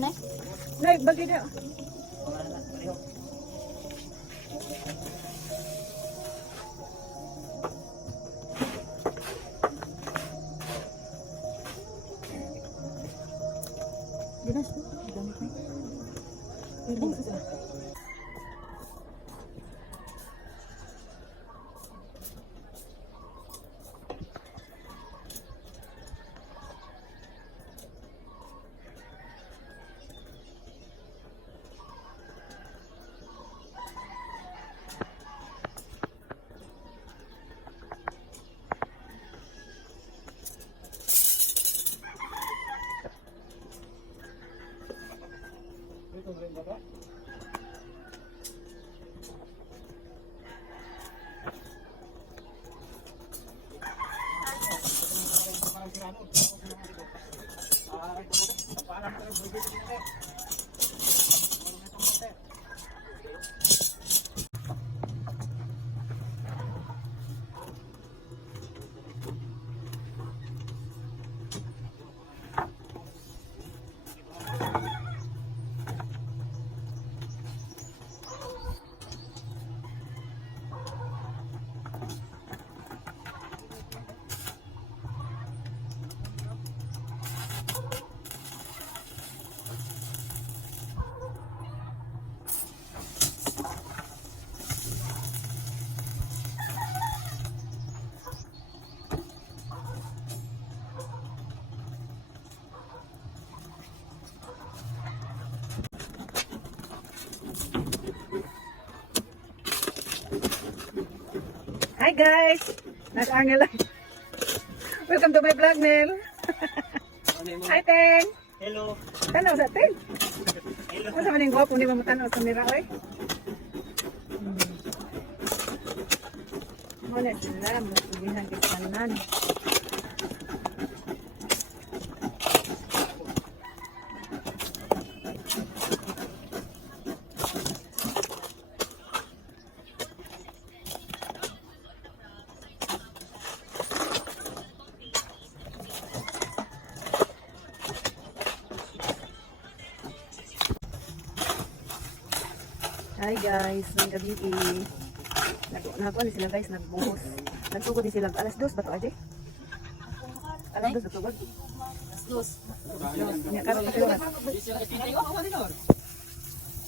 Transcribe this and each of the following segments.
na. Nay, bagi na. Dinas to. Gamit na. Pero sa. Hi guys! Nag-angel lang. Welcome to my vlog, Nel. Hi, Ten! Hello. Tanaw sa Ten? Ano sa maning gwapo, hindi mo matanaw sa mira, oy? Muna sila, masubihan kasanan. Hi guys, ng gabi nagkuha ni sila guys, nagbuhos. Nagsugod din sila alas 2 ba to aje? Alas 2 nagsugod. Alas 2. Nya karon kasi oras.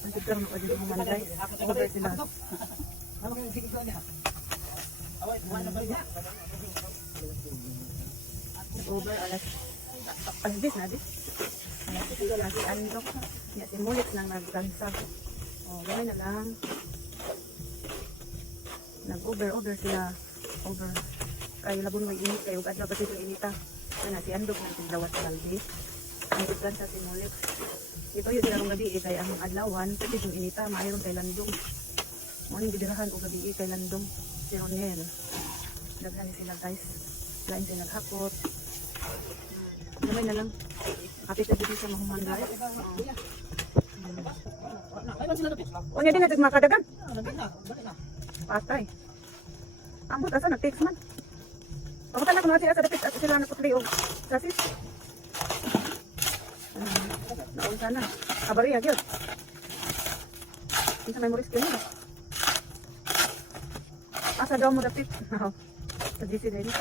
Ang tikar mo aje mga guys. Over sila. Over alas 10 na di. Alas 10 lagi andok. Nya simulit nang nagkansag. Oh, gawin na lang. Nag-over sila. Over. Kayo labon may init. Kayo adlaw kasi itong inita. Kaya si Andok na tiglawas sa lalbi. Ang tiglan sa simulit. Ito yun sila ng gabi kaya ang adlawan. Kasi itong inita, mayroon kay Landong. Muning bidirahan o gabi kay Landong. Si Ronel. Daghan sila guys. Lain sila naghakot. Gawin na lang. Kapit na dito sa mahuman guys. O niya din natin makadagan. Patay. Ambot asa nag-text man. Pakutan na kung natin asa dapit at sila naputli o sasis. Naon sana. Kabariya yun. Isa may moris ko nila. Asa daw mo dapit. Sa GC na yun.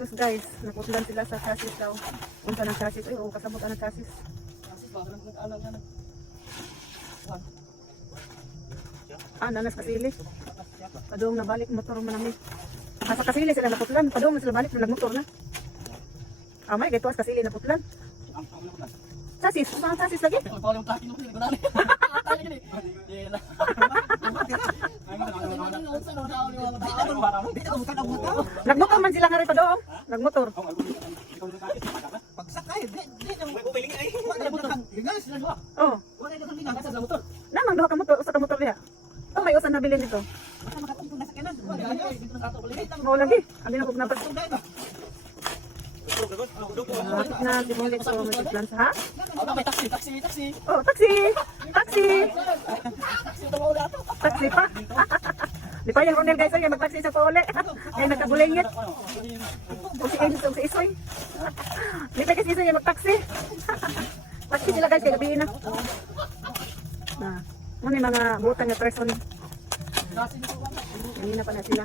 Tapos guys, naputlan sila sa sasis daw. Unsa ng sasis. Ay, kasabot ang sasis. Sasis ba? Nag-alam yan. Nanas kasili. Padung na balik motor man namin. Sa kasili sila naputlan. Padung sila balik nagmotor na. Amay kay tuwas kasili naputlan. Sasis, saan sasis lagi? Nagmotor man sila nga rin padung. Nagmotor. Pagsakay, di na mo piling ay. Oh. Namang duha ka motor, usa ka motor diha. Oh, may usan nabilin dito. Mo lagi, abi na kog napas. Bakit na simulit ko magplan sa ha? Taxi. Oh, taxi. Taxi pa. Di pa yung Ronel guys, ay mag-taxi sa pauli. Ay nagkabulingit. O si Isoy. Di pa kasi Isoy mag-taxi. Taxi sila guys, kaya gabihin na. Muna yung mga butang na person. Kanina pa na sila.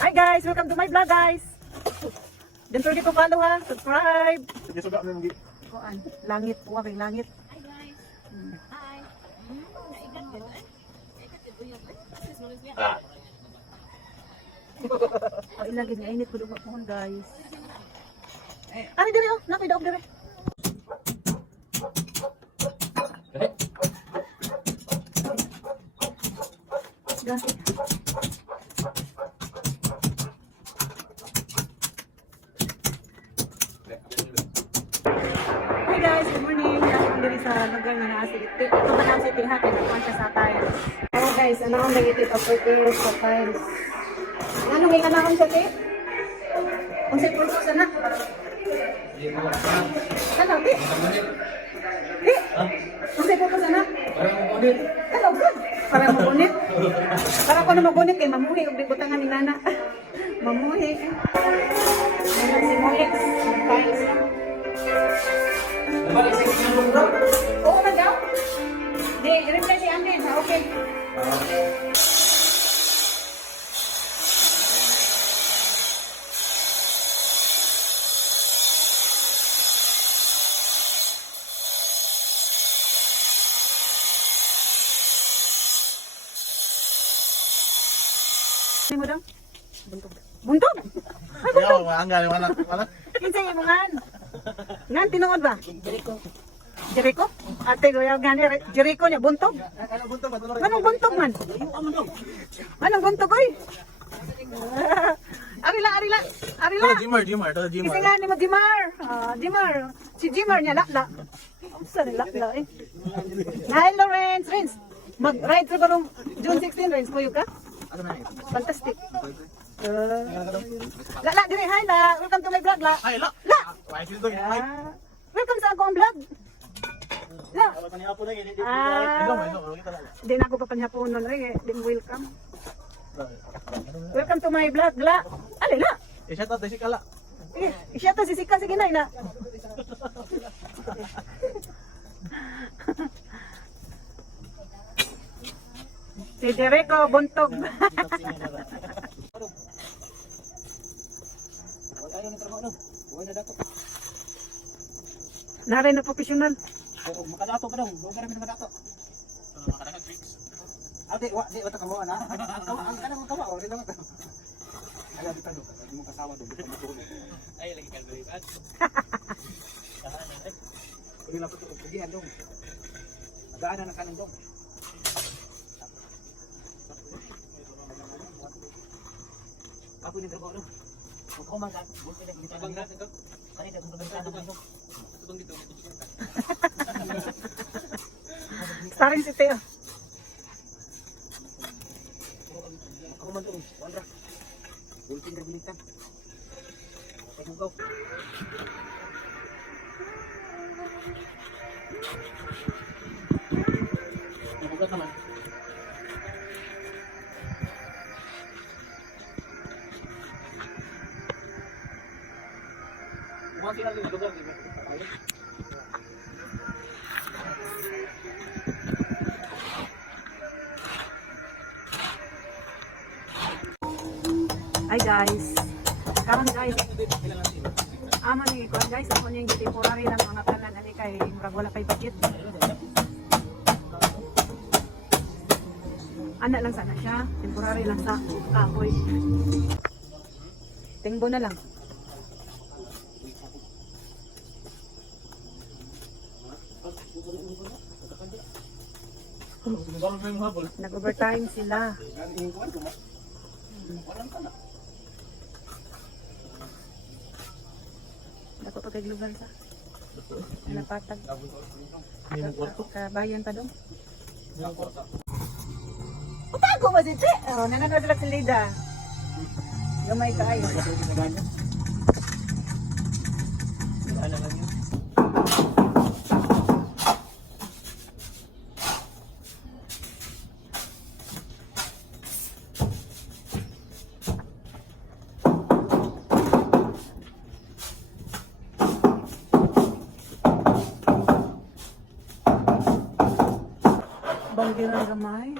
Hi guys, welcome to my vlog guys. Don't forget to follow ha, subscribe. Kuan, langit, huwag yung langit. Hi guys. Hi. Naigat din. Naigat din buya. O ilagin nga init ko dugo po guys. Ari dire oh, nakoy daog dire. Gasi. Hi guys, good morning. Ako diri sa lugar nga naa City. Ito ba ang City ha kay nakuha siya sa tiles. Oh guys, ano ang nagitip of repairs sa tiles. Ano may kanakon siya te? Kung sa purpose sana. Ano te? Te? Kung sa purpose sana? Ano good? Para magunit. Para ko na magunit kay mamuhi ug butangan ni nana. Mamuhi. Ayan si Molex. Tiles. Oo na daw? Di, reply si Amin. Okay. Ano mo daw? Buntog. Buntog? Ay, buntog! Kinsay mo ngan? Ngan, tinungod ba? Jericho? Ate, kuya, gani, Jericho niya, buntog? Anong buntog man? Anong buntog, oy? Arila. Jimar. Kasi nga ni mo, Jimar. Jimar. Si Jimar niya, lakla. Ang saan lakla eh. Hi, Renz. Mag-ride sa barong June 16, Renz. Kuyo ka? Fantastic. La, dire, hi, la. Welcome to my vlog, la. Ay, la. La. Ay, Welcome sa akong vlog. La. Di na ako papanhapon nun, eh. Di mo welcome. Welcome to my vlog, la. Ali, la. Siya to si Sika, sige na, ina. Si Jericho, buntog. Naray na professional. Makadato ka daw. Huwag ka rin makadato. Ate, di wata ka mo na. Ang kanang kawa, ori lang ito. Ayaw dito do. Hindi mo kasawa do. Ay lagi ka dito. Kung lang po pugihan dong. Daanan na kanang dong. Ako ni trabaho do. Kung man ka, buti na kita bangga ito. Kanina kung gagawin ka dong. Tubang dito. Saring si Teo. Ako man dong. Wandra. Bulpin na gilitan. Pagbugaw. Nabugat naman. Kung sila din nabugat, di ba? Hi guys. Karon guys. Amo ni kuan guys, ako ning temporary lang mga kanan ani kay murag wala kay budget. Ana lang sana siya, temporary lang sa kahoy. Tingbo na lang. Nag-overtime sila. Dapat pa kay lugar sa. Napatag. Kabayan pa dong. Utago ba si Che? Oh, nanonood sila si Lida. Gamay kayo. Bilang gamay.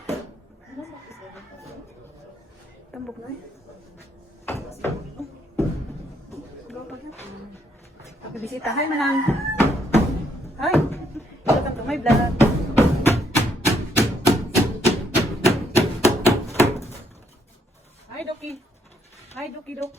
Tambok na eh. Go pa na. Bisita. Hi, manang. Hi. Welcome to my vlog. Hi, Doki. Hi, Doki, Dok.